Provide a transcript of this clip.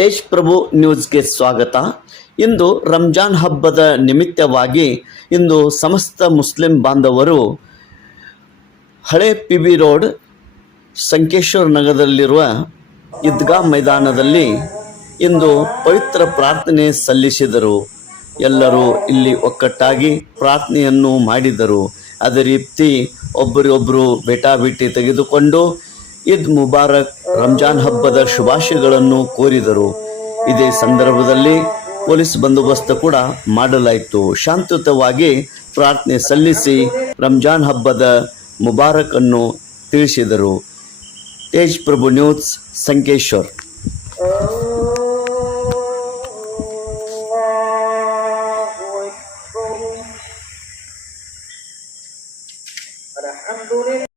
ತೇಜ್ ಪ್ರಭು ನ್ಯೂಸ್ಗೆ ಸ್ವಾಗತ. ಇಂದು ರಂಜಾನ್ ಹಬ್ಬದ ನಿಮಿತ್ತವಾಗಿ ಇಂದು ಸಮಸ್ತ ಮುಸ್ಲಿಂ ಬಾಂಧವರು ಹಳೆ ಪಿ ಬಿ ರೋಡ್ ಸಂಕೇಶ್ವರ ನಗರದಲ್ಲಿರುವ ಈದ್ಗಾ ಮೈದಾನದಲ್ಲಿ ಇಂದು ಪವಿತ್ರ ಪ್ರಾರ್ಥನೆ ಸಲ್ಲಿಸಿದರು. ಎಲ್ಲರೂ ಇಲ್ಲಿ ಒಕ್ಕಟ್ಟಾಗಿ ಪ್ರಾರ್ಥನೆಯನ್ನು ಮಾಡಿದರು. ಅದೇ ರೀತಿ ಒಬ್ಬರಿಗೊಬ್ಬರು ಬಿಟ್ಟಿ ತೆಗೆದುಕೊಂಡು ಈದ್ ಮುಬಾರಕ್ ರಂಜಾನ್ ಹಬ್ಬದ ಶುಭಾಶಯಗಳನ್ನು ಕೋರಿದರು ಇದೇ ಸಂದರ್ಭದಲ್ಲಿ ಪೊಲೀಸ್ ಬಂದೋಬಸ್ತ್ ಕೂಡ ಮಾಡಲಾಯಿತು ಶಾಂತಿಯುತವಾಗಿ ಪ್ರಾರ್ಥನೆ ಸಲ್ಲಿಸಿ ರಂಜಾನ್ ಹಬ್ಬದ ಮುಬಾರಕ್ ಅನ್ನು ತಿಳಿಸಿದರು ತೇಜ್ ಪ್ರಭು ನ್ಯೂಸ್ ಸಂಕೇಶ್ವರ್ الحمد لله